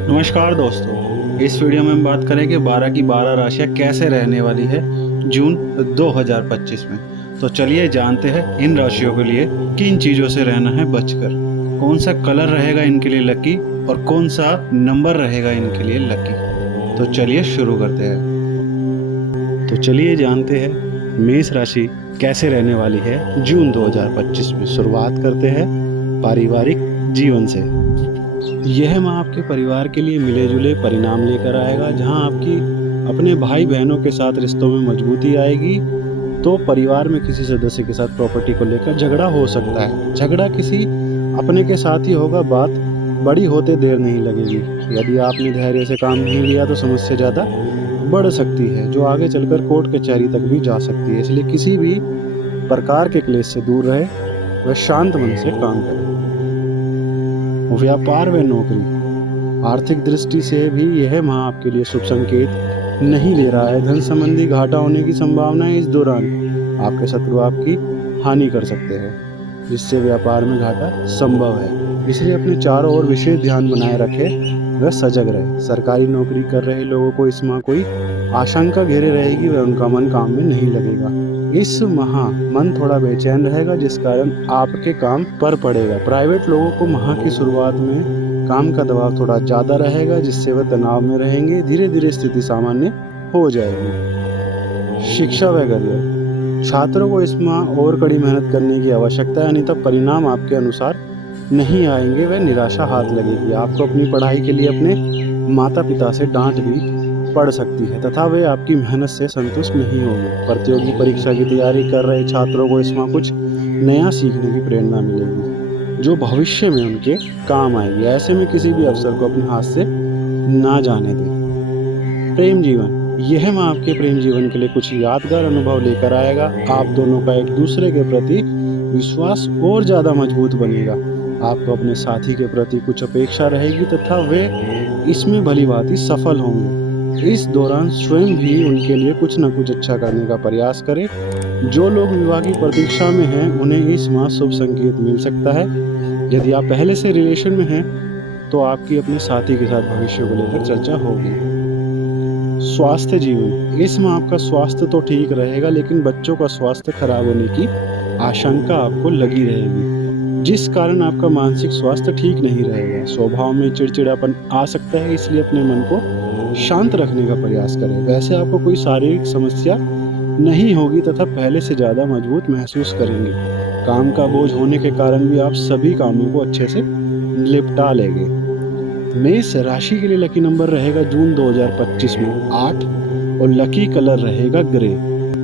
नमस्कार दोस्तों, इस वीडियो में हम बात करेंगे 12 की 12 राशियां कैसे रहने वाली है जून 2025 में। तो चलिए जानते हैं इन राशियों के लिए किन चीज़ों से रहना है बचकर, कौन सा कलर रहेगा इनके लिए लकी और कौन सा नंबर रहेगा इनके लिए लकी। तो चलिए शुरू करते हैं। तो चलिए जानते हैं मेष राशि कैसे रहने वाली है जून 2025 में। शुरुआत करते हैं पारिवारिक जीवन से। यह माह आपके परिवार के लिए मिले जुले परिणाम लेकर आएगा, जहां आपकी अपने भाई बहनों के साथ रिश्तों में मजबूती आएगी। तो परिवार में किसी सदस्य के साथ प्रॉपर्टी को लेकर झगड़ा हो सकता है। झगड़ा किसी अपने के साथ ही होगा, बात बड़ी होते देर नहीं लगेगी। यदि आपने धैर्य से काम नहीं लिया तो समस्या ज़्यादा बढ़ सकती है, जो आगे चलकर कोर्ट कचहरी तक भी जा सकती है। इसलिए किसी भी प्रकार के क्लेश से दूर रहे व शांत मन से काम करें। व्यापार व नौकरी, आर्थिक दृष्टि से भी यह माह आपके लिए शुभ संकेत नहीं ले रहा है। धन संबंधी घाटा होने की संभावना है। इस दौरान आपके शत्रु आपकी हानि कर सकते हैं, जिससे व्यापार में घाटा संभव है। इसलिए अपने चारों ओर विशेष ध्यान बनाए रखें व सजग रहे। सरकारी नौकरी कर रहे लोगों को इस माह कोई आशंका घेरे रहेगी व उनका मन काम में नहीं लगेगा। इस माह मन थोड़ा बेचैन रहेगा, जिस कारण आपके काम पर पड़ेगा। प्राइवेट लोगों को माह की शुरुआत में काम का दबाव थोड़ा ज़्यादा रहेगा, जिससे वह तनाव में रहेंगे। धीरे धीरे स्थिति सामान्य हो जाएगी। शिक्षा व करियर, छात्रों को इस माह और कड़ी मेहनत करने की आवश्यकता है, अन्यथा परिणाम आपके अनुसार नहीं आएंगे व निराशा हाथ लगेगी। आपको अपनी पढ़ाई के लिए अपने माता पिता से डांट भी पड़ सकती है तथा वे आपकी मेहनत से संतुष्ट नहीं होंगे। प्रतियोगी परीक्षा की तैयारी कर रहे छात्रों को इस माह कुछ नया सीखने की प्रेरणा मिलेगी, जो भविष्य में उनके काम आएगी। ऐसे में किसी भी अवसर को अपने हाथ से ना जाने दें। प्रेम जीवन, यह माह आपके प्रेम जीवन के लिए कुछ यादगार अनुभव लेकर आएगा। आप दोनों का एक दूसरे के प्रति विश्वास और ज़्यादा मजबूत बनेगा। आपको अपने साथी के प्रति कुछ अपेक्षा रहेगी तथा वे इसमें भली भांति सफल होंगे। इस दौरान स्वयं भी उनके लिए कुछ न कुछ अच्छा करने का प्रयास करें। जो लोग विवाह की प्रतीक्षा में हैं, उन्हें इस माह शुभ संकेत मिल सकता है। यदि आप पहले से रिलेशन में हैं तो आपकी अपने साथी के साथ भविष्य को लेकर चर्चा होगी। स्वास्थ्य जीवन, इस माह आपका स्वास्थ्य तो ठीक रहेगा, लेकिन बच्चों का स्वास्थ्य खराब होने की आशंका आपको लगी रहेगी, जिस कारण आपका मानसिक स्वास्थ्य ठीक नहीं रहेगा। स्वभाव में चिड़चिड़ापन आ सकता है, इसलिए अपने मन को शांत रखने का प्रयास करें। वैसे आपको कोई शारीरिक समस्या नहीं होगी तथा पहले से ज़्यादा मजबूत महसूस करेंगे। काम का बोझ होने के कारण भी आप सभी कामों को अच्छे से निपटा लेंगे। मेष राशि के लिए लकी नंबर रहेगा जून 2025 में 8 और लकी कलर रहेगा ग्रे।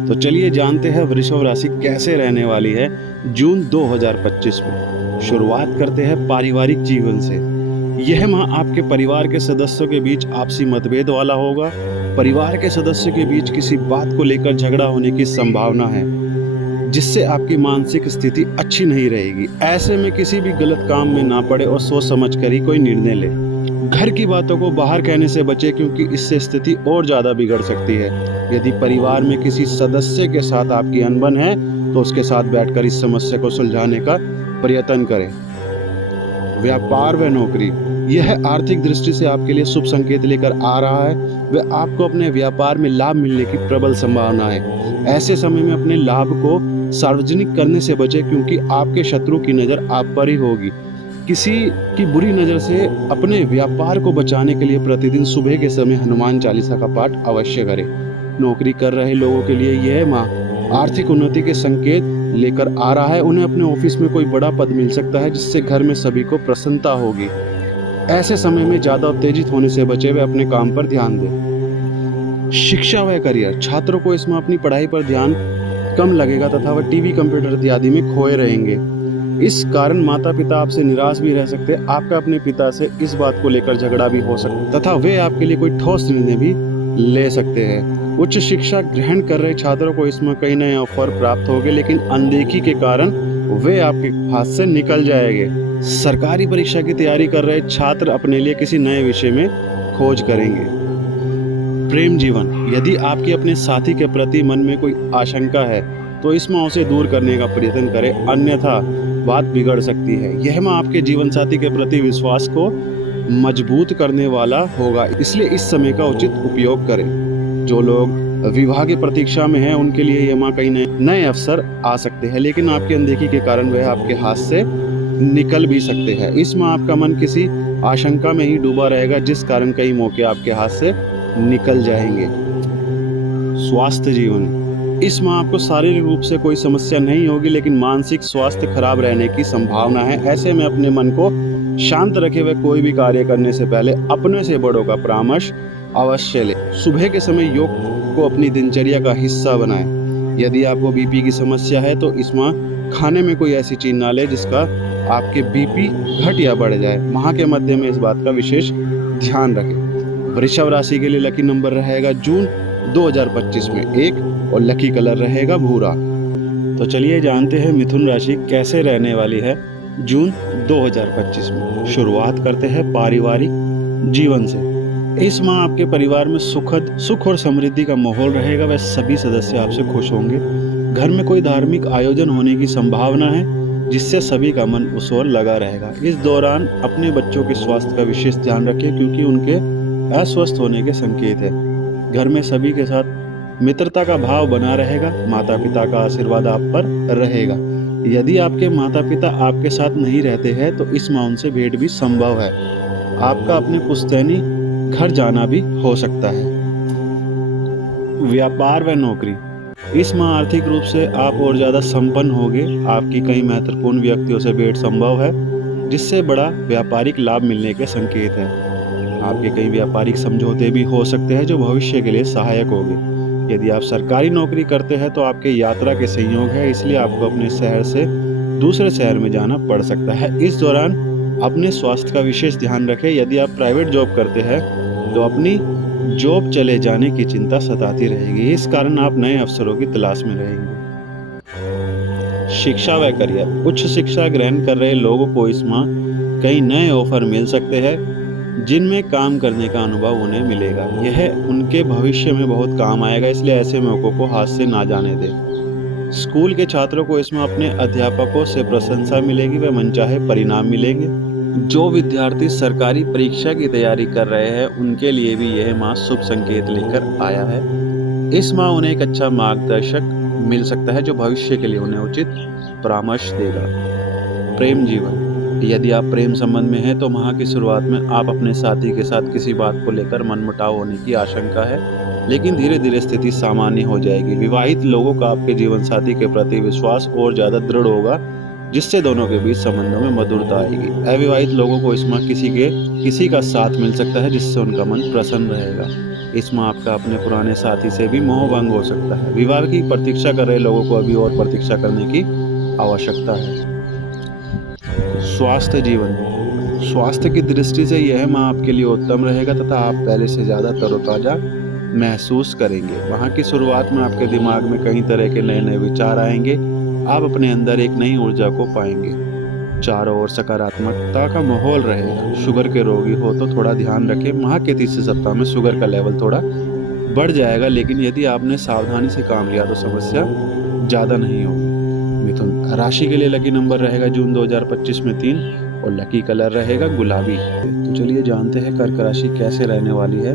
तो चलिए जानते हैं वृषभ राशि कैसे रहने वाली है जून 2025 में। शुरुआत करते हैं पारिवारिक जीवन से। यह माह आपके परिवार के सदस्यों के बीच आपसी मतभेद वाला होगा। परिवार के सदस्यों के बीच किसी बात को लेकर झगड़ा होने की संभावना है, जिससे आपकी मानसिक स्थिति अच्छी नहीं रहेगी। ऐसे में किसी भी गलत काम में ना पड़े और सोच समझ कर ही कोई निर्णय ले। घर की बातों को बाहर कहने से बचे, क्योंकि इससे स्थिति और ज़्यादा बिगड़ सकती है। यदि परिवार में किसी सदस्य के साथ आपकी अनबन है तो उसके साथ बैठकर इस समस्या को सुलझाने का प्रयत्न करें। व्यापार व नौकरी, यह आर्थिक दृष्टि से आपके लिए शुभ संकेत लेकर आ रहा है। वह आपको अपने व्यापार में लाभ मिलने की प्रबल संभावना है। ऐसे समय में अपने लाभ को सार्वजनिक करने से बचें, क्योंकि आपके शत्रु की नज़र आप पर ही होगी। किसी की बुरी नज़र से अपने व्यापार को बचाने के लिए प्रतिदिन सुबह के समय हनुमान चालीसा का पाठ अवश्य करें। नौकरी कर रहे लोगों के लिए यह माह आर्थिक उन्नति के संकेत लेकर आ रहा है। उन्हें अपने ऑफिस में कोई बड़ा पद मिल सकता है, जिससे घर में सभी को प्रसन्नता होगी। ऐसे समय में ज़्यादा उत्तेजित होने से बचे हुए अपने काम पर ध्यान दें। शिक्षा व करियर, छात्रों को इसमें अपनी पढ़ाई पर ध्यान कम लगेगा तथा वह टीवी, कंप्यूटर इत्यादि में खोए रहेंगे। इस कारण माता पिता आपसे निराश भी रह सकते हैं। आपका अपने पिता से इस बात को लेकर झगड़ा भी हो सकता है तथा वे आपके लिए कोई ठोस निर्णय भी ले सकते हैं। उच्च शिक्षा ग्रहण कर रहे छात्रों को इसमें कई नए ऑफर प्राप्त होंगे, लेकिन अनदेखी के कारण वे आपके हाथ से निकल जाएंगे। सरकारी परीक्षा की तैयारी कर रहे छात्र अपने लिए किसी नए विषय में खोज करेंगे। प्रेम जीवन, यदि आपके अपने साथी के प्रति मन में कोई आशंका है तो इस माह उसे दूर करने का प्रयत्न करें, अन्यथा बात बिगड़ सकती है। यह माह आपके जीवन साथी के प्रति विश्वास को मजबूत करने वाला होगा, इसलिए इस समय का उचित उपयोग करें। जो लोग विवाह की प्रतीक्षा में हैं उनके लिए ये माह कई नए अवसर आ सकते हैं, लेकिन आपकी अनदेखी के कारण वह आपके हाथ से निकल भी सकते हैं। इस माह आपका मन किसी आशंका में ही डूबा रहेगा, जिस कारण कई मौके आपके हाथ से निकल जाएंगे। स्वास्थ्य जीवन, इस माह आपको शारीरिक रूप से कोई समस्या नहीं होगी, लेकिन मानसिक स्वास्थ्य खराब रहने की संभावना है। ऐसे में अपने मन को शांत रखे हुए कोई भी कार्य करने से पहले अपने से बड़ों का परामर्श अवश्य ले। सुबह के समय योग को अपनी दिनचर्या का हिस्सा बनाएं। यदि आपको बीपी की समस्या है तो इस माह खाने में कोई ऐसी चीज ना ले जिसका आपके बीपी घट या बढ़ जाए। माह के मध्य में इस बात का विशेष ध्यान रखें। वृषभ राशि के लिए लकी नंबर रहेगा जून 2025 में 1 और लकी कलर रहेगा भूरा। तो चलिए जानते हैं मिथुन राशि कैसे रहने वाली है जून 2025 में। शुरुआत करते हैं पारिवारिक जीवन से। इस माह आपके परिवार में सुख और समृद्धि का माहौल रहेगा। वह सभी सदस्य आपसे खुश होंगे। घर में कोई धार्मिक आयोजन होने की संभावना है, जिससे सभी का मन उस ओर लगा रहेगा। इस दौरान अपने बच्चों के स्वास्थ्य का विशेष ध्यान रखें, क्योंकि उनके अस्वस्थ होने के संकेत है। घर में सभी के साथ मित्रता का भाव बना रहेगा। माता पिता का आशीर्वाद आप पर रहेगा। यदि आपके माता पिता आपके साथ नहीं रहते हैं तो इस माह उनसे भेंट भी संभव है। आपका अपने पुश्तैनी घर जाना भी हो सकता है। व्यापार व नौकरी, इस माह आर्थिक रूप से आप और ज्यादा संपन्न होंगे। आपकी कई महत्वपूर्ण व्यक्तियों से भेंट संभव है, जिससे बड़ा व्यापारिक लाभ मिलने के संकेत है। आपके कई व्यापारिक समझौते भी हो सकते हैं जो भविष्य के लिए सहायक होंगे। यदि आप सरकारी नौकरी करते हैं तो आपके यात्रा के संयोग है, इसलिए आपको अपने शहर से दूसरे शहर में जाना पड़ सकता है। इस दौरान अपने स्वास्थ्य का विशेष ध्यान रखें। यदि आप प्राइवेट जॉब करते हैं तो अपनी जॉब चले जाने की चिंता सताती रहेगी। इस कारण आप नए अवसरों की तलाश में रहेंगे। शिक्षा व करियर, उच्च शिक्षा ग्रहण कर रहे लोगों को इस माह कई नए ऑफर मिल सकते हैं, जिनमें काम करने का अनुभव उन्हें मिलेगा। यह उनके भविष्य में बहुत काम आएगा, इसलिए ऐसे मौकों को हाथ से ना जाने दें। स्कूल के छात्रों को इसमें अपने अध्यापकों से प्रशंसा मिलेगी व मनचाहे परिणाम मिलेंगे। जो विद्यार्थी सरकारी परीक्षा की तैयारी कर रहे हैं उनके लिए भी यह माह शुभ संकेत लेकर आया है। इस माह उन्हें एक अच्छा मार्गदर्शक मिल सकता है जो भविष्य के लिए उन्हें उचित परामर्श देगा। प्रेम जीवन, यदि आप प्रेम संबंध में हैं तो माह की शुरुआत में आप अपने साथी के साथ किसी बात को लेकर मनमुटाव होने की आशंका है, लेकिन धीरे धीरे स्थिति सामान्य हो जाएगी। विवाहित लोगों का आपके जीवन साथी के प्रति विश्वास और ज्यादा दृढ़ होगा, जिससे दोनों के बीच संबंधों में मधुरता आएगी। अविवाहित लोगों को इस माह किसी का साथ मिल सकता है, जिससे उनका मन प्रसन्न रहेगा। इस माह आपका अपने पुराने साथी से भी मोह भंग हो सकता है। विवाह की प्रतीक्षा कर रहे लोगों को अभी और प्रतीक्षा करने की आवश्यकता है। स्वास्थ्य जीवन, स्वास्थ्य की दृष्टि से यह माह आपके लिए उत्तम रहेगा तथा आप पहले से ज्यादा तरोताजा महसूस करेंगे। माह की शुरुआत में आपके दिमाग में कई तरह के नए नए विचार आएंगे। आप अपने अंदर एक नई ऊर्जा को पाएंगे। चारों ओर सकारात्मकता का माहौल रहेगा। शुगर के रोगी हो तो थोड़ा ध्यान रखें। माह के तीसरे सप्ताह में शुगर का लेवल थोड़ा बढ़ जाएगा, लेकिन यदि आपने सावधानी से काम लिया तो समस्या ज़्यादा नहीं होगी। मिथुन राशि के लिए लकी नंबर रहेगा जून 2025 में 3 और लकी कलर रहेगा गुलाबी। तो चलिए जानते हैं कर्क राशि कैसे रहने वाली है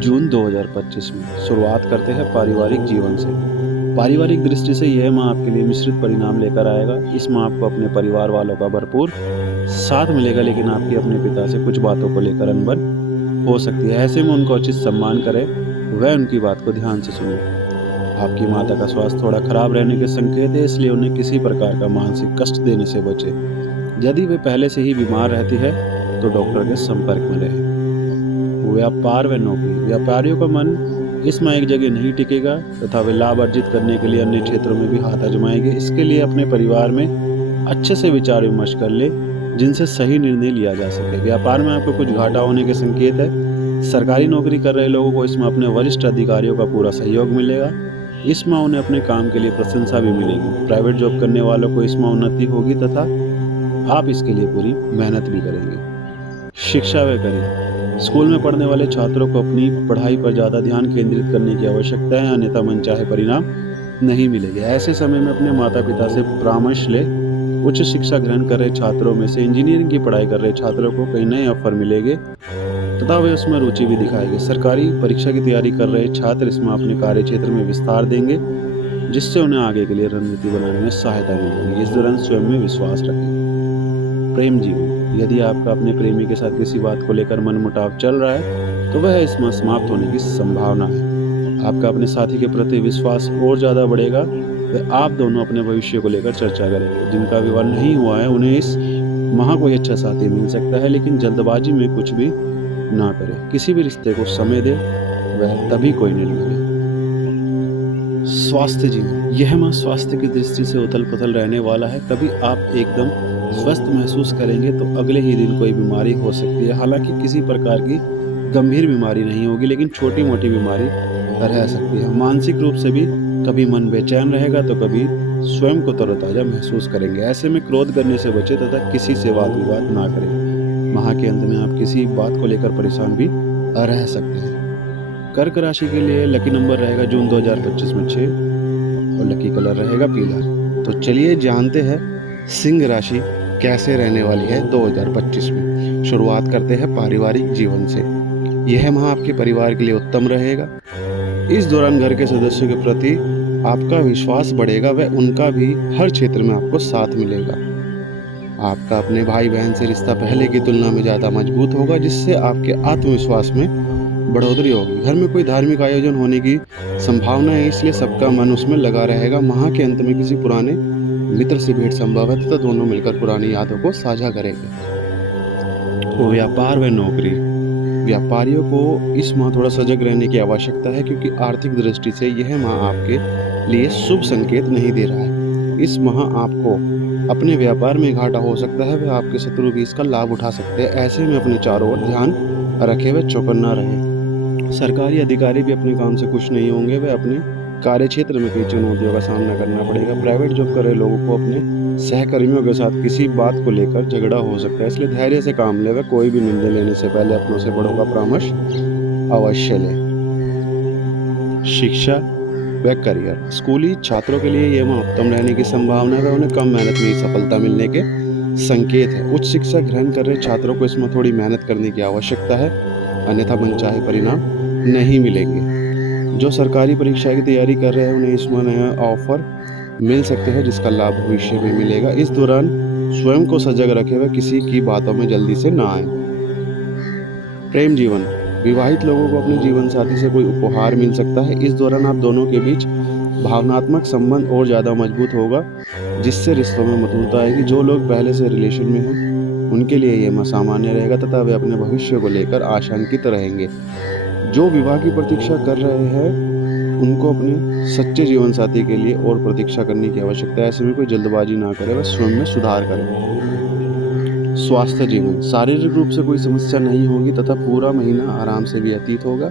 जून 2025 में। शुरुआत करते हैं पारिवारिक जीवन से। पारिवारिक दृष्टि से यह माह आपके लिए मिश्रित परिणाम लेकर आएगा। इस माह आपको अपने परिवार वालों का भरपूर साथ मिलेगा, लेकिन आपकी अपने पिता से कुछ बातों को लेकर अनबन हो सकती है। ऐसे में उनका उचित सम्मान करें, वह उनकी बात को ध्यान से सुने। आपकी माता का स्वास्थ्य थोड़ा खराब रहने के संकेत है, इसलिए उन्हें किसी प्रकार का मानसिक कष्ट देने से बचे। यदि वे पहले से ही बीमार रहती है तो डॉक्टर के संपर्क में रहे। व्यापार व नौकरी, व्यापारियों का मन इस माह एक जगह नहीं टिकेगा तथा वे लाभ अर्जित करने के लिए अन्य क्षेत्रों में भी हाथ आजमाएंगे। इसके लिए अपने परिवार में अच्छे से विचार विमर्श कर ले, जिनसे सही निर्णय लिया जा सके। व्यापार में आपको कुछ घाटा होने के संकेत है। सरकारी नौकरी कर रहे लोगों को इसमें अपने वरिष्ठ अधिकारियों का पूरा सहयोग मिलेगा। इस माह उन्हें अपने काम के लिए प्रशंसा भी मिलेगी। प्राइवेट जॉब करने वालों को इस माह उन्नति होगी तथा आप इसके लिए पूरी मेहनत भी करेंगे। शिक्षा व करियर, स्कूल में पढ़ने वाले छात्रों को अपनी पढ़ाई पर ज़्यादा ध्यान केंद्रित करने की आवश्यकता है, अन्यथा मनचाहे परिणाम नहीं मिलेंगे। ऐसे समय में अपने माता पिता से परामर्श ले उच्च शिक्षा ग्रहण कर रहे छात्रों में से इंजीनियरिंग की पढ़ाई कर रहे छात्रों को कई नए ऑफर मिलेंगे तथा वे उसमें रुचि भी दिखाएंगे। सरकारी परीक्षा की तैयारी कर रहे छात्र इसमें अपने कार्य क्षेत्र में विस्तार देंगे, जिससे उन्हें आगे के लिए रणनीति बनाने में सहायता मिलेगी। इस दौरान स्वयं में विश्वास रखें। प्रेम जीवन, यदि आपका अपने प्रेमी के साथ किसी बात को लेकर मनमुटाव चल रहा है तो वह इसमें समाप्त होने की संभावना है। आपका अपने साथी के प्रति विश्वास और ज़्यादा बढ़ेगा व आप दोनों अपने भविष्य को लेकर चर्चा करेंगे। जिनका विवाह नहीं हुआ है उन्हें इस माह कोई अच्छा साथी मिल सकता है, लेकिन जल्दबाजी में कुछ भी ना करें। किसी भी रिश्ते को समय दे, वह तभी कोई निर्णय ले। स्वास्थ्य जीवन, यह माह स्वास्थ्य की दृष्टि से उथल पुथल रहने वाला है। कभी आप एकदम स्वस्थ महसूस करेंगे तो अगले ही दिन कोई बीमारी हो सकती है। हालांकि किसी प्रकार की गंभीर बीमारी नहीं होगी, लेकिन छोटी मोटी बीमारी रह सकती है। मानसिक रूप से भी कभी मन बेचैन रहेगा तो कभी स्वयं को तरोताजा महसूस करेंगे। ऐसे में क्रोध करने से बचे तथा किसी से वाद विवाद ना करें। माह के अंत में आप किसी बात को लेकर परेशान भी रह सकते हैं। कर्क राशि के लिए लकी नंबर रहेगा जून 2025 में 6 और लकी कलर रहेगा पीला। तो चलिए जानते हैं सिंह राशि कैसे रहने वाली है 2025 में। शुरुआत करते हैं पारिवारिक जीवन से। यह माह आपके परिवार के लिए उत्तम रहेगा। इस दौरान घर के सदस्यों के प्रति आपका विश्वास बढ़ेगा व उनका भी हर क्षेत्र में आपको साथ मिलेगा। आपका अपने भाई बहन से रिश्ता पहले की तुलना में ज़्यादा मजबूत होगा, जिससे आपके आत्मविश्वास में बढ़ोतरी होगी। घर में कोई धार्मिक आयोजन होने की संभावना है, इसलिए सबका मन उसमें लगा रहेगा। माह के अंत में किसी पुराने मित्र से भेंट संभव है तथा दोनों मिलकर पुरानी यादों को साझा करेंगे। व्यापार व नौकरी, व्यापारियों को इस माह थोड़ा सजग रहने की आवश्यकता है, क्योंकि आर्थिक दृष्टि से यह माह आपके लिए शुभ संकेत नहीं दे रहा है। इस माह आपको अपने व्यापार में घाटा हो सकता है व आपके शत्रु भी इसका लाभ उठा सकते हैं। ऐसे में अपने चारों ओर ध्यान रखे व चौकन्ना रहे। सरकारी अधिकारी भी अपने काम से खुश नहीं होंगे व अपने कार्य क्षेत्र में कई चुनौतियों का सामना करना पड़ेगा। प्राइवेट जॉब कर रहे लोगों को अपने सहकर्मियों के साथ किसी बात को लेकर झगड़ा हो सकता है, इसलिए धैर्य से काम ले व कोई भी निर्णय लेने से पहले अपनों से बड़ों का परामर्श अवश्य लें। शिक्षा व करियर, स्कूली छात्रों के लिए यह माह उत्तम रहने की संभावना है व उन्हें कम मेहनत में ही सफलता मिलने के संकेत है। उच्च शिक्षा ग्रहण कर रहे छात्रों को इसमें थोड़ी मेहनत करने की आवश्यकता है, अन्यथा मनचाहे परिणाम नहीं मिलेंगे। जो सरकारी परीक्षा की तैयारी कर रहे हैं उन्हें इसमें नया ऑफर मिल सकते हैं, जिसका लाभ भविष्य में मिलेगा। इस दौरान स्वयं को सजग रखे व किसी की बातों में जल्दी से ना आए। प्रेम जीवन, विवाहित लोगों को अपने जीवन साथी से कोई उपहार मिल सकता है। इस दौरान आप दोनों के बीच भावनात्मक संबंध और ज़्यादा मजबूत होगा, जिससे रिश्तों में मधुरता आएगी। जो लोग पहले से रिलेशन में हैं उनके लिए यह माह सामान्य रहेगा तथा वे अपने भविष्य को लेकर आशंकित रहेंगे। जो विवाह की प्रतीक्षा कर रहे हैं उनको अपने सच्चे जीवन साथी के लिए और प्रतीक्षा करने की आवश्यकता है। ऐसे में कोई जल्दबाजी ना करे व स्वयं में सुधार करें। स्वास्थ्य जीवन, शारीरिक रूप से कोई समस्या नहीं होगी तथा पूरा महीना आराम से व्यतीत होगा।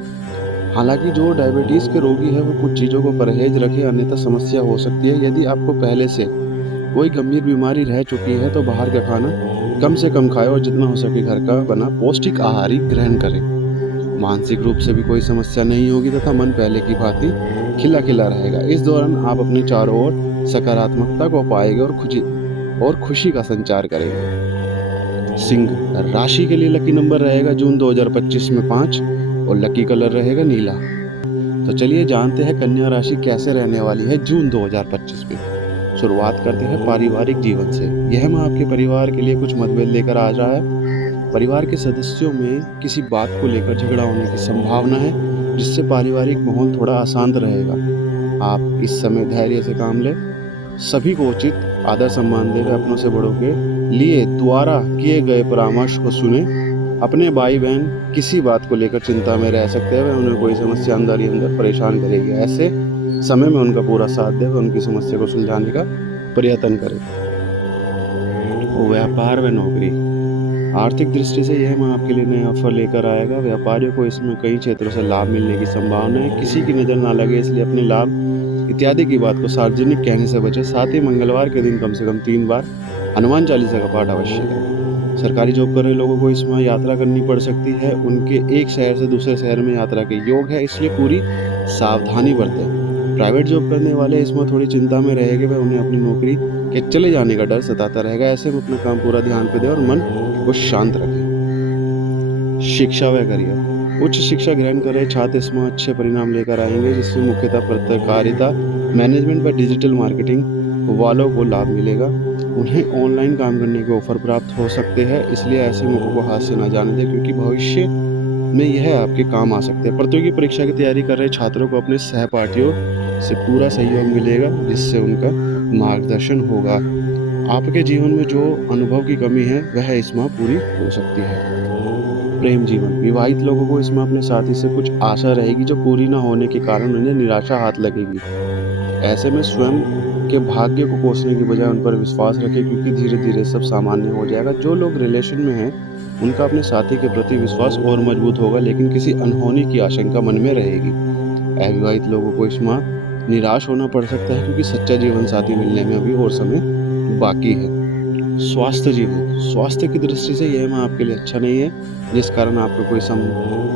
हालांकि जो डायबिटीज़ के रोगी है वो कुछ चीज़ों को परहेज रखे, अन्यथा समस्या हो सकती है। यदि आपको पहले से कोई गंभीर बीमारी रह चुकी है तो बाहर का खाना कम से कम खाएं और जितना हो सके घर का बना पौष्टिक आहार ही ग्रहण करें। मानसिक रूप से भी कोई समस्या नहीं होगी तथा मन पहले की भांति खिला खिला रहेगा। इस दौरान आप अपने चारों ओर सकारात्मकता को पाएंगे और खुशी का संचार करेंगे। सिंह राशि के लिए लकी नंबर रहेगा जून 2025 में 5 और लकी कलर रहेगा नीला। तो चलिए जानते हैं कन्या राशि कैसे रहने वाली है जून 2025 में। शुरुआत करते हैं पारिवारिक जीवन से। यह माह आपके परिवार के लिए कुछ मतभेद लेकर आ रहा है। परिवार के सदस्यों में किसी बात को लेकर झगड़ा होने की संभावना है, जिससे पारिवारिक माहौल थोड़ा अशांत रहेगा। आप इस समय धैर्य से काम लें, सभी को उचित आदर सम्मान दें, अपनों से बड़ों के लिए द्वारा किए गए परामर्श को सुने। अपने भाई बहन किसी बात को लेकर चिंता में रह सकते हैं व उन्हें कोई समस्या अंदर ही अंदर परेशान करेगी। ऐसे समय में उनका पूरा साथ दें व उनकी समस्या को सुलझाने का प्रयत्न करें। व्यापार व नौकरी, आर्थिक दृष्टि से यह माह आपके लिए नए ऑफर लेकर आएगा। व्यापारियों को इसमें कई क्षेत्रों से लाभ मिलने की संभावना है। किसी की नज़र ना लगे इसलिए अपने लाभ इत्यादि की बात को सार्वजनिक कहने से बचें। साथ ही मंगलवार के दिन कम से कम 3 बार हनुमान चालीसा का पाठ अवश्य करें। सरकारी जॉब कर रहे लोगों को इस माह यात्रा करनी पड़ सकती है। उनके एक शहर से दूसरे शहर में यात्रा के योग है, इसलिए पूरी सावधानी बरतें। प्राइवेट जॉब करने वाले इस माह थोड़ी चिंता में रहेंगे व उन्हें अपनी नौकरी के चले जाने का डर सताता रहेगा। ऐसे में अपना काम पूरा ध्यान पे दें और मन को शांत रखें। शिक्षा व करियर। उच्च शिक्षा ग्रहण कर रहे छात्र इसमें अच्छे परिणाम लेकर आएंगे, जिसमें मुख्यतः पत्रकारिता, मैनेजमेंट व डिजिटल मार्केटिंग वालों को लाभ मिलेगा। उन्हें ऑनलाइन काम करने के ऑफर प्राप्त हो सकते हैं, इसलिए ऐसे मौकों को हाथ से ना जाने दें, क्योंकि भविष्य में यह आपके काम आ सकते हैं। प्रतियोगी परीक्षा की तैयारी कर रहे छात्रों को अपने सहपाठियों से पूरा सहयोग मिलेगा, जिससे उनका मार्गदर्शन होगा। आपके जीवन में जो अनुभव की कमी है वह इसमें पूरी हो सकती है। प्रेम जीवन। विवाहित लोगों को इसमें अपने साथी से कुछ आशा रहेगी, जो पूरी न होने के कारण उन्हें निराशा हाथ लगेगी। ऐसे में स्वयं के भाग्य को कोसने की बजाय उन पर विश्वास रखें, क्योंकि धीरे धीरे सब सामान्य हो जाएगा। जो लोग रिलेशन में हैं उनका अपने साथी के प्रति विश्वास और मजबूत होगा, लेकिन किसी अनहोनी की आशंका मन में रहेगी। अविवाहित लोगों को इसमें निराश होना पड़ सकता है, क्योंकि सच्चा जीवन साथी मिलने में अभी और समय बाकी है। स्वास्थ्य जीवन। स्वास्थ्य की दृष्टि से यह माह आपके लिए अच्छा नहीं है, जिस कारण आपको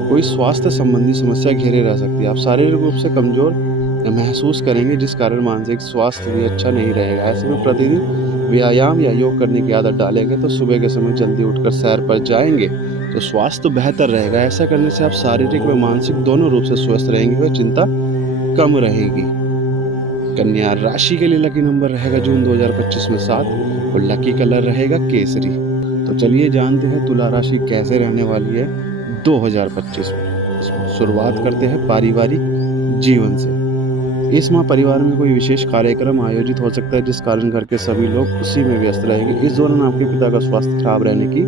कोई स्वास्थ्य संबंधी समस्या घेरे रह सकती है। आप शारीरिक रूप से कमजोर महसूस करेंगे, जिस कारण मानसिक स्वास्थ्य भी अच्छा नहीं रहेगा। ऐसे में प्रतिदिन व्यायाम या योग करने की आदत डालेंगे तो सुबह के समय जल्दी उठकर सैर पर जाएंगे तो स्वास्थ्य बेहतर रहेगा। ऐसा करने से आप शारीरिक व मानसिक दोनों रूप से स्वस्थ रहेंगे व चिंता कम रहेगी। कन्या राशि के लिए लकी नंबर रहेगा जून 2025 में 7 और लकी कलर रहेगा केसरी। तो चलिए जानते हैं तुला राशि कैसे रहने वाली है 2025 में। शुरुआत करते हैं पारिवारिक जीवन से। इस माह परिवार में कोई विशेष कार्यक्रम आयोजित हो सकता है, जिस कारण घर के सभी लोग उसी में व्यस्त रहेंगे। इस दौरान आपके पिता का स्वास्थ्य खराब रहने की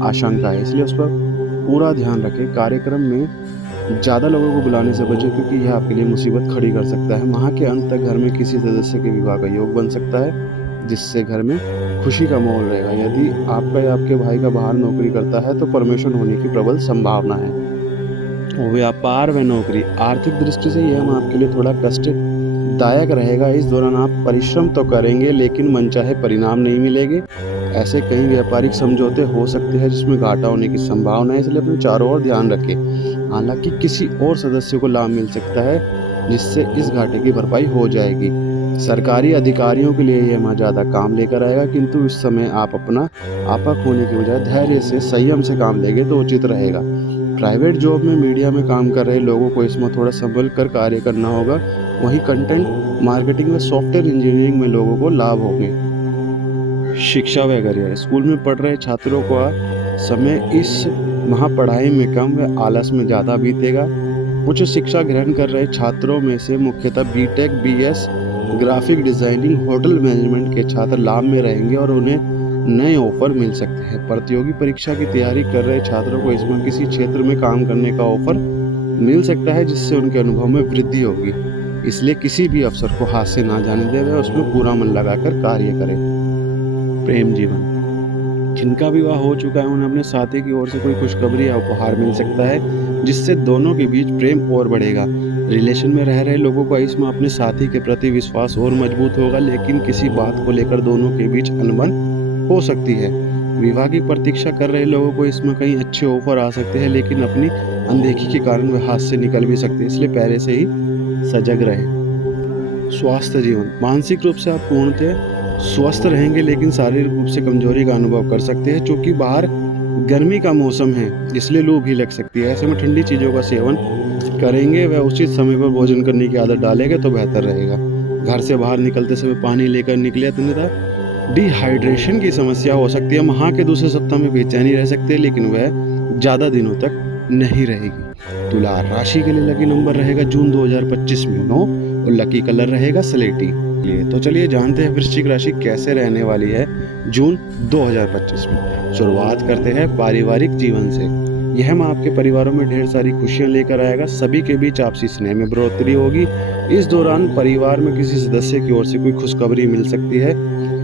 आशंका है, इसलिए उस पर पूरा ध्यान रखें। कार्यक्रम में ज़्यादा लोगों को बुलाने से बचें, क्योंकि यह आपके लिए मुसीबत खड़ी कर सकता है। माह के अंत तक घर में किसी सदस्य के विवाह का योग बन सकता है, जिससे घर में खुशी का माहौल रहेगा। यदि आपका या आपके भाई का बाहर नौकरी करता है तो प्रमोशन होने की प्रबल संभावना है। व्यापार व नौकरी। आर्थिक दृष्टि से यह आपके लिए थोड़ा कष्टदायक रहेगा। इस दौरान आप परिश्रम तो करेंगे, लेकिन मनचाहे परिणाम नहीं मिलेंगे। ऐसे कई व्यापारिक समझौते हो सकते हैं जिसमें घाटा होने की संभावना है, इसलिए अपने चारों ओर ध्यान रखें। हालांकि किसी और सदस्य को लाभ मिल सकता है, जिससे इस घाटे की भरपाई हो जाएगी। सरकारी अधिकारियों के लिए यह माह ज़्यादा काम लेकर आएगा, किंतु इस समय आप अपना आपा खोने के बजाय धैर्य से संयम से काम लेंगे तो उचित रहेगा। प्राइवेट जॉब में मीडिया में काम कर रहे लोगों को इसमें थोड़ा संभल कर कार्य करना होगा। वहीं कंटेंट मार्केटिंग व सॉफ्टवेयर इंजीनियरिंग में लोगों को लाभ होंगे। शिक्षा व करियर। स्कूल में पढ़ रहे छात्रों का समय इस माह पढ़ाई में कम व आलस में ज़्यादा बीतेगा। उच्च शिक्षा ग्रहण कर रहे छात्रों में से मुख्यतः BTech, BS, graphic designing, hotel management के छात्र लाभ में रहेंगे और उन्हें नए ऑफर मिल सकते हैं। प्रतियोगी परीक्षा की तैयारी कर रहे छात्रों को इसमें किसी क्षेत्र में काम करने का ऑफर मिल सकता है, जिससे उनके अनुभव में वृद्धि होगी। इसलिए किसी भी अवसर को हाथ से ना जाने दें व उसमें पूरा मन लगाकर कार्य करें। प्रेम जीवन। जिनका विवाह हो चुका है उन्हें अपने साथी की ओर से कोई खुशखबरी या उपहार मिल सकता है, जिससे दोनों के बीच प्रेम और बढ़ेगा। रिलेशन में रह रहे लोगों का इसमें अपने साथी के प्रति विश्वास और मजबूत होगा, लेकिन किसी बात को लेकर दोनों के बीच अनबन हो सकती है। विवाह की प्रतीक्षा कर रहे लोगों को इसमें कई अच्छे ऑफर आ सकते हैं, लेकिन अपनी अनदेखी के कारण वे हाथ से निकल भी सकते हैं, इसलिए पहले से ही सजग रहे। स्वास्थ्य जीवन। मानसिक रूप से आप पूर्णतः स्वस्थ रहेंगे, लेकिन शारीरिक रूप से कमजोरी का अनुभव कर सकते हैं, क्योंकि बाहर गर्मी का मौसम है, इसलिए लू भी लग सकती है। ऐसे में ठंडी चीज़ों का सेवन करेंगे व उचित समय पर भोजन करने की आदत डालेंगे तो बेहतर रहेगा। घर से बाहर निकलते समय पानी लेकर निकले, अन्यथा डिहाइड्रेशन की समस्या हो सकती है। माह के दूसरे सप्ताह में बेचैनी रह सकते हैं, लेकिन वह ज़्यादा दिनों तक नहीं रहेगी। तुला राशि के लिए लकी नंबर रहेगा जून 2025 में 9 और लकी कलर रहेगा स्लेटी। तो चलिए जानते हैं वृश्चिक राशि कैसे रहने वाली है जून 2025 में। शुरुआत करते हैं पारिवारिक जीवन से। यह माह आपके परिवारों में ढेर सारी खुशियां लेकर आएगा। सभी के बीच आपसी स्नेह में बढ़ोतरी होगी। इस दौरान परिवार में किसी सदस्य की ओर से कोई खुशखबरी मिल सकती है।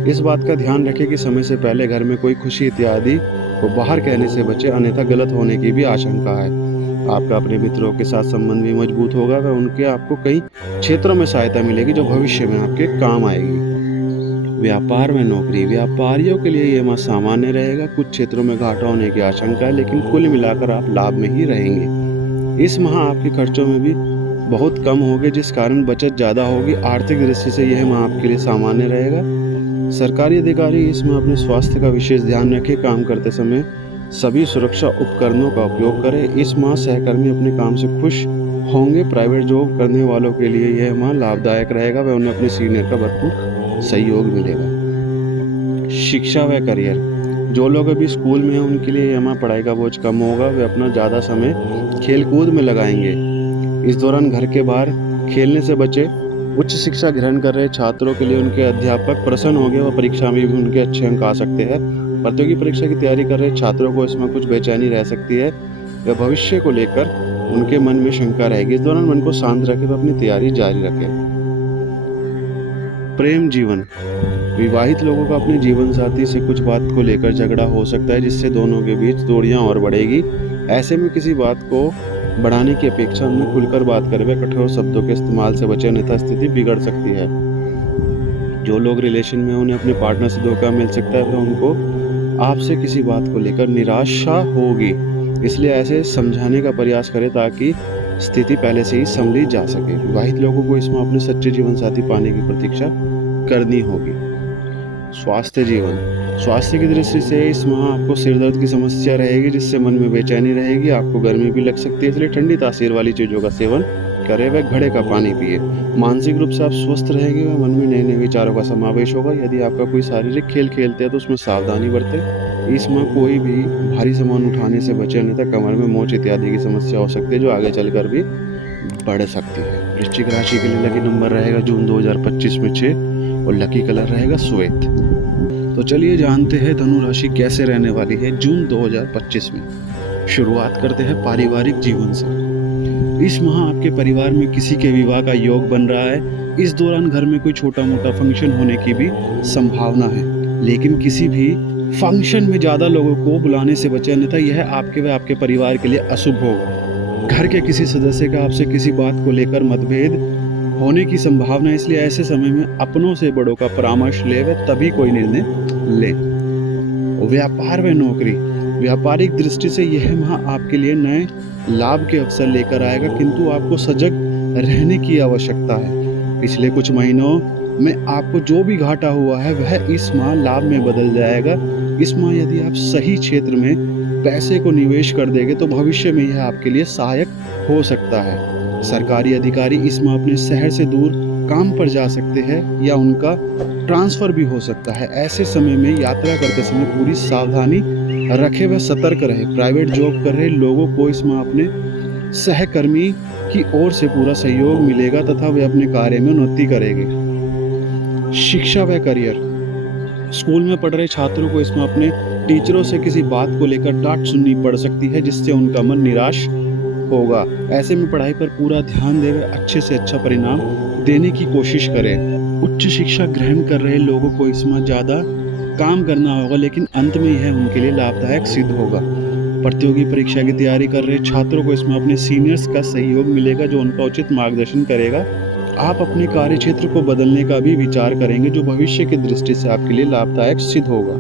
इस बात का ध्यान रखें कि समय से पहले घर में कोई खुशी इत्यादि को बाहर कहने से बचे, अन्यथा गलत होने की भी आशंका है। आपका अपने मित्रों के साथ संबंध भी मजबूत होगा व उनके आपको कई क्षेत्रों में सहायता मिलेगी, जो भविष्य में आपके काम आएगी। व्यापार में नौकरी। व्यापारियों के लिए यह माह सामान्य रहेगा। कुछ क्षेत्रों में घाटा होने की आशंका है, लेकिन कुल मिलाकर आप लाभ में ही रहेंगे। इस माह आपके खर्चों में भी बहुत कम होंगे, जिस कारण बचत ज़्यादा होगी। आर्थिक दृष्टि से यह माह आपके लिए सामान्य रहेगा। सरकारी अधिकारी इस माह अपने स्वास्थ्य का विशेष ध्यान रखें। काम करते समय सभी सुरक्षा उपकरणों का उपयोग करें। इस माह सहकर्मी अपने काम से खुश होंगे। प्राइवेट जॉब करने वालों के लिए यह माह लाभदायक रहेगा व उन्हें अपने सीनियर का भरपूर सहयोग मिलेगा। शिक्षा व करियर, जो लोग अभी स्कूल में हैं उनके लिए यह माह पढ़ाई का बोझ कम होगा। वे अपना ज़्यादा समय खेलकूद में लगाएंगे। इस दौरान घर के बाहर खेलने से बचें। उच्च शिक्षा ग्रहण कर रहे छात्रों के लिए उनके अध्यापक प्रसन्न होंगे व परीक्षा में भी उनके अच्छे अंक आ सकते हैं। प्रतियोगी परीक्षा की तैयारी कर रहे छात्रों को इसमें कुछ बेचैनी रह सकती है व भविष्य को लेकर उनके मन में शंका रहेगी। इस दौरान मन को शांत रखें व अपनी तैयारी जारी रखें। प्रेम जीवन, विवाहित लोगों का अपने जीवन साथी से कुछ बात को लेकर झगड़ा हो सकता है, जिससे दोनों के बीच दूरियां और बढ़ेगी। ऐसे में किसी बात को बढ़ाने की अपेक्षा उनमें खुलकर बात करें व कठोर शब्दों के इस्तेमाल से बचें, अन्यथा स्थिति बिगड़ सकती है। जो लोग रिलेशन में उन्हें अपने पार्टनर से धोखा मिल सकता है तो उनको आपसे किसी बात को लेकर निराशा होगी, इसलिए ऐसे समझाने का प्रयास करें ताकि स्थिति पहले से ही संभली जा सके। विवाहित लोगों को इसमें अपने सच्चे जीवन साथी पाने की प्रतीक्षा करनी होगी। स्वास्थ्य जीवन, स्वास्थ्य की दृष्टि से इस माह आपको सिर दर्द की समस्या रहेगी, जिससे मन में बेचैनी रहेगी। आपको गर्मी भी लग सकती है, इसलिए ठंडी तासीर वाली चीज़ों का सेवन करें व घड़े का पानी पिए। मानसिक रूप से आप स्वस्थ रहेंगे व मन में नए नए विचारों का समावेश होगा। यदि आपका कोई शारीरिक खेल खेलते हैं तो उसमें सावधानी बरतें। इस माह कोई भी भारी सामान उठाने से बचें, अन्यथा कमर में मोच इत्यादि की समस्या हो सकती है जो आगे चलकर भी बढ़ सकती है। वृश्चिक राशि के लिए लकी नंबर रहेगा जून 2025 में 6 और लकी कलर रहेगा श्वेत। तो चलिए जानते हैं धनु राशि कैसे रहने वाली है जून 2025 में। शुरुआत करते हैं पारिवारिक जीवन से। इस माह आपके परिवार में किसी के विवाह का योग बन रहा है। इस दौरान घर में कोई छोटा मोटा फंक्शन होने की भी संभावना है, लेकिन किसी भी फंक्शन में ज़्यादा लोगों को बुलाने से बचें, अन्यथा यह आपके व आपके परिवार के लिए अशुभ होगा। घर के किसी सदस्य का आपसे किसी बात को लेकर मतभेद होने की संभावना है, इसलिए ऐसे समय में अपनों से बड़ों का परामर्श ले व तभी कोई निर्णय ले। व्यापार व नौकरी, व्यापारिक दृष्टि से यह माह आपके लिए नए लाभ के अवसर लेकर आएगा, किंतु आपको सजग रहने की आवश्यकता है। पिछले कुछ महीनों में आपको जो भी घाटा हुआ है वह इस माह लाभ में बदल जाएगा। इस माह यदि आप सही क्षेत्र में पैसे को निवेश कर देंगे तो भविष्य में यह आपके लिए सहायक हो सकता है। सरकारी अधिकारी इस माह अपने शहर से दूर काम पर जा सकते हैं या उनका ट्रांसफर भी हो सकता है। ऐसे समय में यात्रा करते समय पूरी सावधानी रखें व सतर्क रहे। प्राइवेट जॉब कर रहे लोगों को इस माह अपने सहकर्मी की ओर से पूरा सहयोग मिलेगा तथा वे अपने कार्य में उन्नति करेंगे। शिक्षा व करियर, स्कूल में पढ़ रहे छात्रों को इसमें अपने टीचरों से किसी बात को लेकर डांट सुननी पड़ सकती है, जिससे उनका मन निराश होगा। ऐसे में पढ़ाई पर पूरा ध्यान दें व अच्छे से अच्छा परिणाम देने की कोशिश करें। उच्च शिक्षा ग्रहण कर रहे लोगों को इसमें ज़्यादा काम करना होगा, लेकिन अंत में यह उनके लिए लाभदायक सिद्ध होगा। प्रतियोगी परीक्षा की तैयारी कर रहे छात्रों को इसमें अपने सीनियर्स का सहयोग मिलेगा जो उनका उचित मार्गदर्शन करेगा। आप अपने कार्य क्षेत्र को बदलने का भी विचार करेंगे जो भविष्य की दृष्टि से आपके लिए लाभदायक सिद्ध होगा।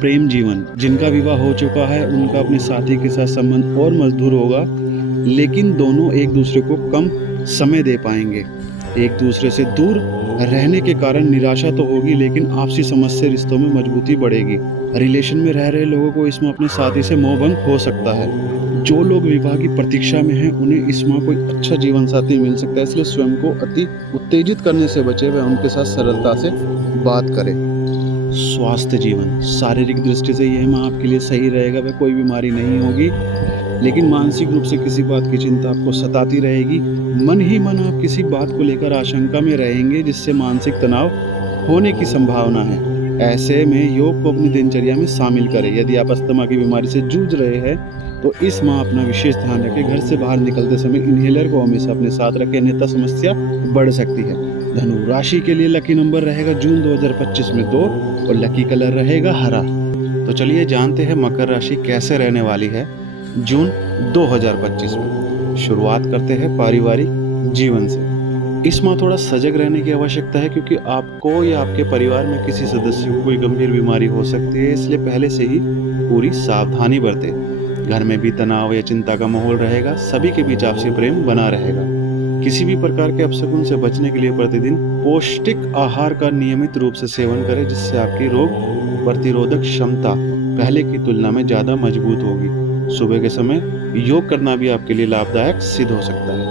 प्रेम जीवन, जिनका विवाह हो चुका है उनका अपने साथी के साथ संबंध और मधुर होगा, लेकिन दोनों एक दूसरे को कम समय दे पाएंगे। एक दूसरे से दूर रहने के कारण निराशा तो होगी, लेकिन आपसी समझ से रिश्तों में मजबूती बढ़ेगी। रिलेशन में रह रहे लोगों को इसमें अपने साथी से मोहभंग हो सकता है। जो लोग विवाह की प्रतीक्षा में हैं उन्हें इस माह कोई अच्छा जीवन साथी मिल सकता है, इसलिए स्वयं को अति उत्तेजित करने से बचे व उनके साथ सरलता से बात करें। स्वास्थ्य जीवन, शारीरिक दृष्टि से यह माह आपके लिए सही रहेगा, वह कोई बीमारी नहीं होगी, लेकिन मानसिक रूप से किसी बात की चिंता आपको सताती रहेगी। मन ही मन आप किसी बात को लेकर आशंका में रहेंगे, जिससे मानसिक तनाव होने की संभावना है। ऐसे में योग को अपनी दिनचर्या में शामिल करें। यदि आप अस्थमा की बीमारी से जूझ रहे हैं तो इस माह अपना विशेष ध्यान रखें। घर से बाहर निकलते समय इन्हेलर को हमेशा अपने साथ रखें, अन्यथा समस्या बढ़ सकती है। धनु राशि के लिए लकी नंबर रहेगा जून 2025 में 2 और लकी कलर रहेगा हरा। तो चलिए जानते हैं मकर राशि कैसे रहने वाली है जून 2025 में। शुरुआत करते हैं पारिवारिक जीवन से। इस माह थोड़ा सजग रहने की आवश्यकता है, क्योंकि आपको या आपके परिवार में किसी सदस्य को कोई गंभीर बीमारी हो सकती है, इसलिए पहले से ही पूरी सावधानी बरतें। घर में भी तनाव या चिंता का माहौल रहेगा, सभी के बीच आपसी प्रेम बना रहेगा। किसी भी प्रकार के अपशकुन से बचने के लिए प्रतिदिन पौष्टिक आहार का नियमित रूप से सेवन करें, जिससे आपकी रोग प्रतिरोधक क्षमता पहले की तुलना में ज़्यादा मजबूत होगी। सुबह के समय योग करना भी आपके लिए लाभदायक सिद्ध हो सकता है।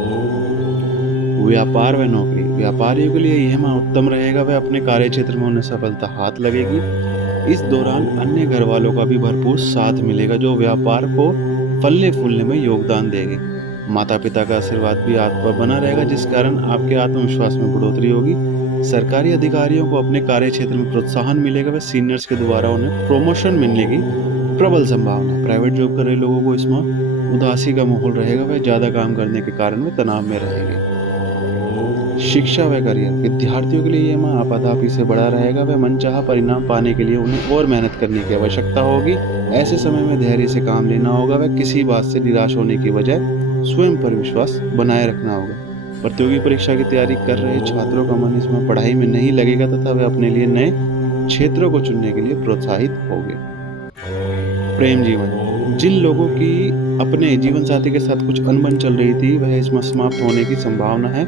व्यापार व नौकरी, व्यापारियों के लिए यह माह उत्तम रहेगा। वह अपने कार्य क्षेत्र में उन्हें सफलता हाथ लगेगी। इस दौरान अन्य घर वालों का भी भरपूर साथ मिलेगा, जो व्यापार को फलने फूलने में योगदान देंगे। माता पिता का आशीर्वाद भी आप पर बना रहेगा, जिस कारण आपके आत्मविश्वास में बढ़ोतरी होगी। सरकारी अधिकारियों को अपने कार्य क्षेत्र में प्रोत्साहन मिलेगा। व सीनियर्स के द्वारा उन्हें प्रमोशन मिलने की प्रबल संभावना। प्राइवेट जॉब कर रहे लोगों को इसमें उदासी का माहौल रहेगा। वह ज़्यादा काम करने के कारण वे तनाव में रहेंगे। शिक्षा व करियर, विद्यार्थियों के लिए यह माह आपाधापी से बड़ा रहेगा। वह मनचाहा परिणाम पाने के लिए उन्हें और मेहनत करने की आवश्यकता होगी। ऐसे समय में धैर्य से काम लेना होगा। वह किसी बात से निराश होने की बजाय स्वयं पर विश्वास बनाए रखना होगा। प्रतियोगी परीक्षा की तैयारी कर रहे छात्रों का मन इसमें पढ़ाई में नहीं लगेगा तथा वे अपने लिए नए क्षेत्रों को चुनने के लिए प्रोत्साहित होंगे। प्रेम जीवन, जिन लोगों की अपने जीवन साथी के साथ कुछ अनबन चल रही थी, वह इसमें समाप्त होने की संभावना है।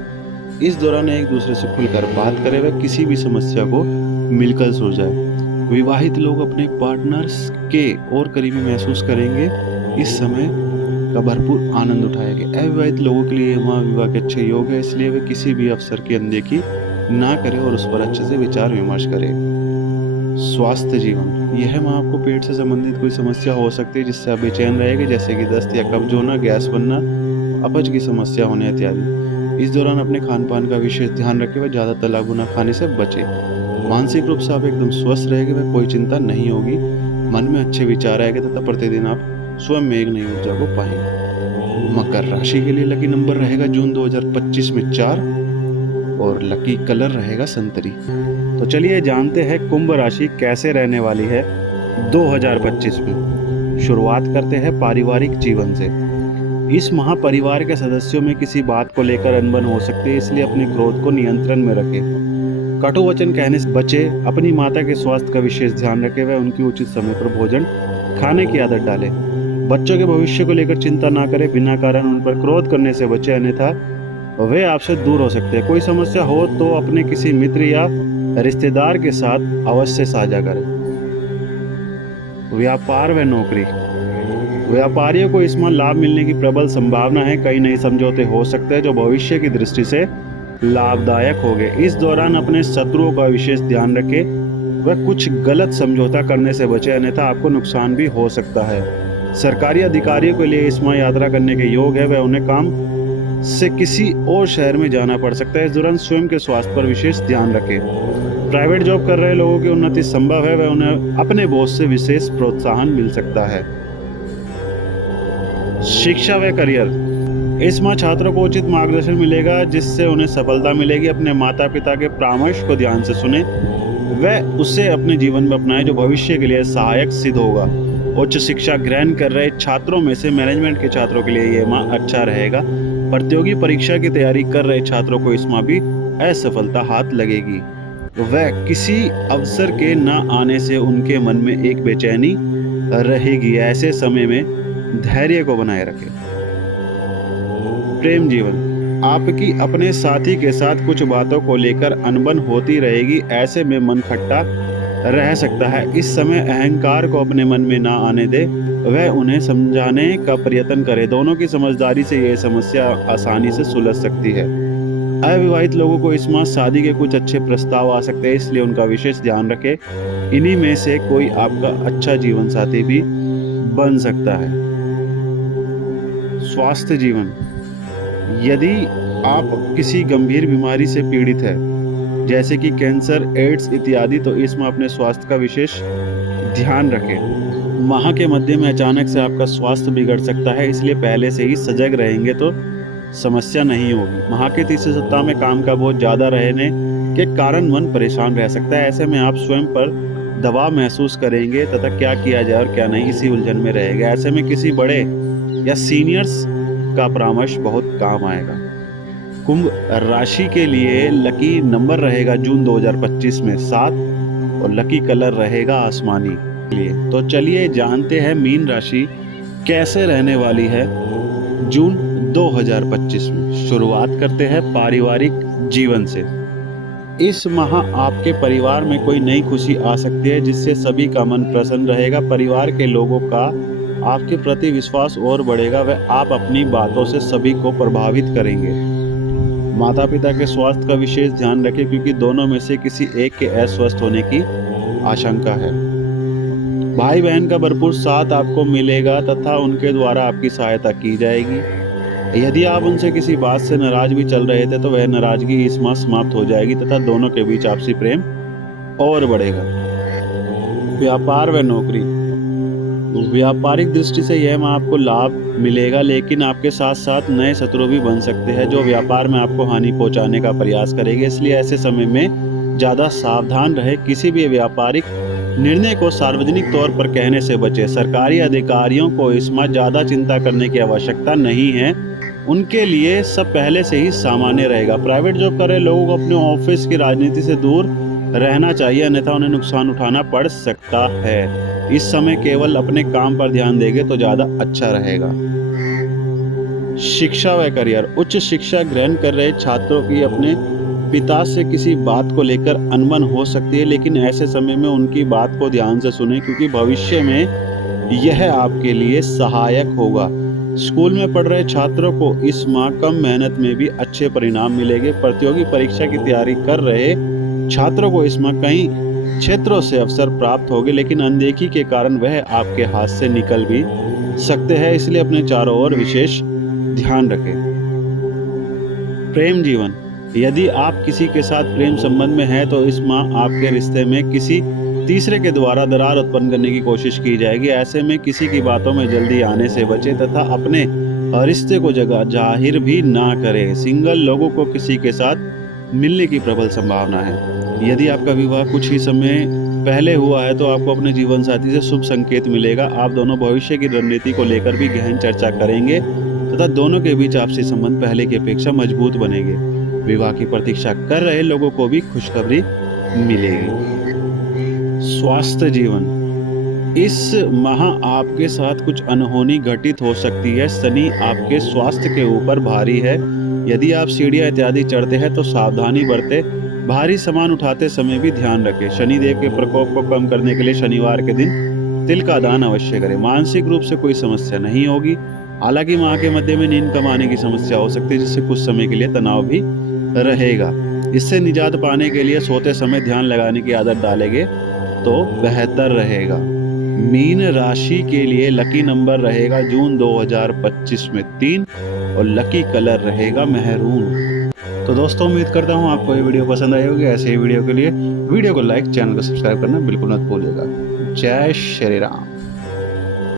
इस दौरान एक दूसरे से खुलकर बात करें। वह किसी भी समस्या को मिलकर सुलझाए। विवाहित लोग अपने पार्टनर्स के और करीबी महसूस करेंगे। इस समय का भरपूर आनंद उठाएंगे। अविवाहित लोगों के लिए माह विवाह के अच्छे योग है, इसलिए वे किसी भी अवसर की अनदेखी ना करें और उस पर अच्छे से विचार विमर्श करें। स्वास्थ्य जीवन, यह माह आपको पेट से संबंधित कोई समस्या हो सकती है, जिससे आप बेचैन रहेंगे, जैसे कि दस्त या कब्ज होना, गैस बनना, अपच की समस्या होने इत्यादि। इस दौरान अपने खान पान का विशेष ध्यान रखें व ज़्यादा तला भुना खाने से बचें। मानसिक रूप से आप एकदम स्वस्थ रहेंगे। वह कोई चिंता नहीं होगी। मन में अच्छे विचार आएंगे तथा प्रतिदिन आप स्वयं में एक नई ऊर्जा को पाएंगे। मकर राशि के लिए लकी नंबर रहेगा जून 2025 में 4 और लकी कलर रहेगा संतरी। तो चलिए जानते हैं कुंभ राशि कैसे रहने वाली है 2025 में। शुरुआत करते हैं पारिवारिक जीवन से। इस माह परिवार के सदस्यों में किसी बात को लेकर अनबन हो सकती है, इसलिए अपने क्रोध को नियंत्रण में रखें। कटु वचन कहने से बचें। अपनी माता के स्वास्थ्य का विशेष ध्यान रखें व उनकी उचित समय पर भोजन खाने की आदत डालें। बच्चों के भविष्य को लेकर चिंता ना करें। बिना कारण उन पर क्रोध करने से बचें, अन्यथा वे आपसे दूर हो सकते हैं। कोई समस्या हो तो अपने किसी मित्र या रिश्तेदार के साथ अवश्य साझा करें। व्यापार व नौकरी, व्यापारियों को इसमें लाभ मिलने की प्रबल संभावना है। कई नए समझौते हो सकते हैं जो भविष्य की दृष्टि से लाभदायक होंगे। इस दौरान अपने शत्रुओं का विशेष ध्यान रखें व कुछ गलत समझौता करने से बचें, अन्यथा आपको नुकसान भी हो सकता है। सरकारी अधिकारियों के लिए इसमें यात्रा करने के योग है। वह उन्हें काम से किसी और शहर में जाना पड़ सकता है। इस दौरान स्वयं के स्वास्थ्य पर विशेष ध्यान रखें। प्राइवेट जॉब कर रहे लोगों की उन्नति संभव है। वह उन्हें अपने बॉस से विशेष प्रोत्साहन मिल सकता है। शिक्षा व करियर, इस माह छात्रों को उचित मार्गदर्शन मिलेगा, जिससे उन्हें सफलता मिलेगी। अपने माता पिता के परामर्श को ध्यान से सुने व उसे अपने जीवन में अपनाएं, जो भविष्य के लिए सहायक सिद्ध होगा। उच्च शिक्षा ग्रहण कर रहे छात्रों में से मैनेजमेंट के छात्रों के लिए यह माह अच्छा रहेगा। प्रतियोगी परीक्षा की तैयारी कर रहे छात्रों को इस माह भी असफलता हाथ लगेगी। वह किसी अवसर के न आने से उनके मन में एक बेचैनी रहेगी। ऐसे समय में धैर्य को बनाए रखें। प्रेम जीवन, आपकी अपने साथी के साथ कुछ बातों को लेकर अनबन होती रहेगी। ऐसे में मन खट्टा रह सकता है। इस समय अहंकार को अपने मन में ना आने दे, वह उन्हें समझाने का प्रयत्न करे। दोनों की समझदारी से यह समस्या आसानी से सुलझ सकती है। अविवाहित लोगों को इस माह शादी के कुछ अच्छे प्रस्ताव आ सकते हैं, इसलिए उनका विशेष ध्यान रखें। इन्हीं में से कोई आपका अच्छा जीवन साथी भी बन सकता है। स्वास्थ्य जीवन, यदि आप किसी गंभीर बीमारी से पीड़ित है, जैसे कि कैंसर, एड्स इत्यादि, तो इसमें अपने स्वास्थ्य का विशेष ध्यान रखें। माह के मध्य में अचानक से आपका स्वास्थ्य बिगड़ सकता है, इसलिए पहले से ही सजग रहेंगे तो समस्या नहीं होगी। माह के तीसरे सप्ताह में काम का बोझ ज़्यादा रहने के कारण मन परेशान रह सकता है। ऐसे में आप स्वयं पर दबाव महसूस करेंगे तथा क्या किया जाए और क्या नहीं, इसी उलझन में रहेगा। ऐसे में किसी बड़े या सीनियर्स का परामर्श बहुत काम आएगा। कुंभ राशि के लिए लकी नंबर रहेगा जून 2025 में 7 और लकी कलर रहेगा आसमानी। तो चलिए जानते हैं मीन राशि कैसे रहने वाली है जून 2025 में। शुरुआत करते हैं पारिवारिक जीवन से। इस माह आपके परिवार में कोई नई खुशी आ सकती है जिससे सभी का मन प्रसन्न रहेगा। परिवार के लोगों का आपके प्रति विश्वास और बढ़ेगा व आप अपनी बातों से सभी को प्रभावित करेंगे। माता पिता के स्वास्थ्य का विशेष ध्यान रखें क्योंकि दोनों में से किसी एक के अस्वस्थ होने की आशंका है। भाई बहन का भरपूर साथ आपको मिलेगा तथा उनके द्वारा आपकी सहायता की जाएगी। यदि आप उनसे किसी बात से नाराज भी चल रहे थे तो वह नाराजगी इस माह समाप्त हो जाएगी तथा दोनों के बीच आपसी प्रेम और बढ़ेगा। व्यापार व नौकरी। व्यापारिक दृष्टि से यह माह आपको लाभ मिलेगा, लेकिन आपके साथ साथ नए शत्रु भी बन सकते हैं जो व्यापार में आपको हानि पहुंचाने का प्रयास करेंगे। इसलिए ऐसे समय में ज़्यादा सावधान रहे। किसी भी व्यापारिक निर्णय को सार्वजनिक तौर पर कहने से बचें। सरकारी अधिकारियों को इस माह ज़्यादा चिंता करने की आवश्यकता नहीं है, उनके लिए सब पहले से ही सामान्य रहेगा। प्राइवेट जॉब कर रहे लोगों को अपने ऑफिस की राजनीति से दूर रहना चाहिए, अन्यथा उन्हें नुकसान उठाना पड़ सकता है। इस समय केवल अपने काम पर ध्यान देंगे तो ज़्यादा अच्छा रहेगा। शिक्षा व करियर। उच्च शिक्षा ग्रहण कर रहे छात्रों की अपने पिता से किसी बात को लेकर अनबन हो सकती है, लेकिन ऐसे समय में उनकी बात को ध्यान से सुनें क्योंकि भविष्य में यह आपके लिए सहायक होगा। स्कूल में पढ़ रहे छात्रों को इस माह कम मेहनत में भी अच्छे परिणाम मिलेंगे। प्रतियोगी परीक्षा की तैयारी कर रहे छात्रों को इस माह कई क्षेत्रों से अवसर प्राप्त होंगे, लेकिन अनदेखी के कारण वह आपके हाथ से निकल भी सकते हैं, इसलिए अपने चारों ओर विशेष ध्यान रखें। प्रेम जीवन। यदि आप किसी के साथ प्रेम संबंध में हैं तो इस माह आपके रिश्ते में किसी तीसरे के द्वारा दरार उत्पन्न करने की कोशिश की जाएगी। ऐसे में किसी की बातों में जल्दी आने से बचें तथा अपने रिश्ते को जाहिर भी ना करें। सिंगल लोगों को किसी के साथ मिलने की प्रबल संभावना है। यदि आपका विवाह कुछ ही समय पहले हुआ है तो आपको अपने जीवन साथी से शुभ संकेत मिलेगा। आप दोनों भविष्य की रणनीति को लेकर भी गहन चर्चा करेंगे तथा दोनों के बीच आपसी संबंध पहले की अपेक्षा मजबूत बनेंगे। विवाह की प्रतीक्षा कर रहे लोगों को भी खुशखबरी मिलेगी। स्वास्थ्य जीवन। इस माह आपके साथ कुछ अनहोनी घटित हो सकती है। शनि आपके स्वास्थ्य के ऊपर भारी है। यदि आप सीढ़ियां इत्यादि चढ़ते हैं तो सावधानी बरतें। भारी सामान उठाते समय भी ध्यान रखें। शनिदेव के प्रकोप को कम करने के लिए शनिवार के दिन तिल का दान अवश्य करें। मानसिक रूप से कोई समस्या नहीं होगी। हालांकि माह के मध्य में नींद कम आने की समस्या हो सकती है, जिससे कुछ समय के लिए तनाव भी रहेगा। इससे निजात पाने के लिए सोते समय ध्यान लगाने की आदत डालेंगे तो बेहतर रहेगा। मीन राशि के लिए लकी नंबर रहेगा जून 2025 में 3 और लकी कलर रहेगा मेहरून। तो दोस्तों उम्मीद करता हूँ आपको ये वीडियो पसंद आई होगी। ऐसे ही वीडियो के लिए वीडियो को लाइक, चैनल को सब्सक्राइब करना बिल्कुल मत भूलिएगा। जय श्री राम।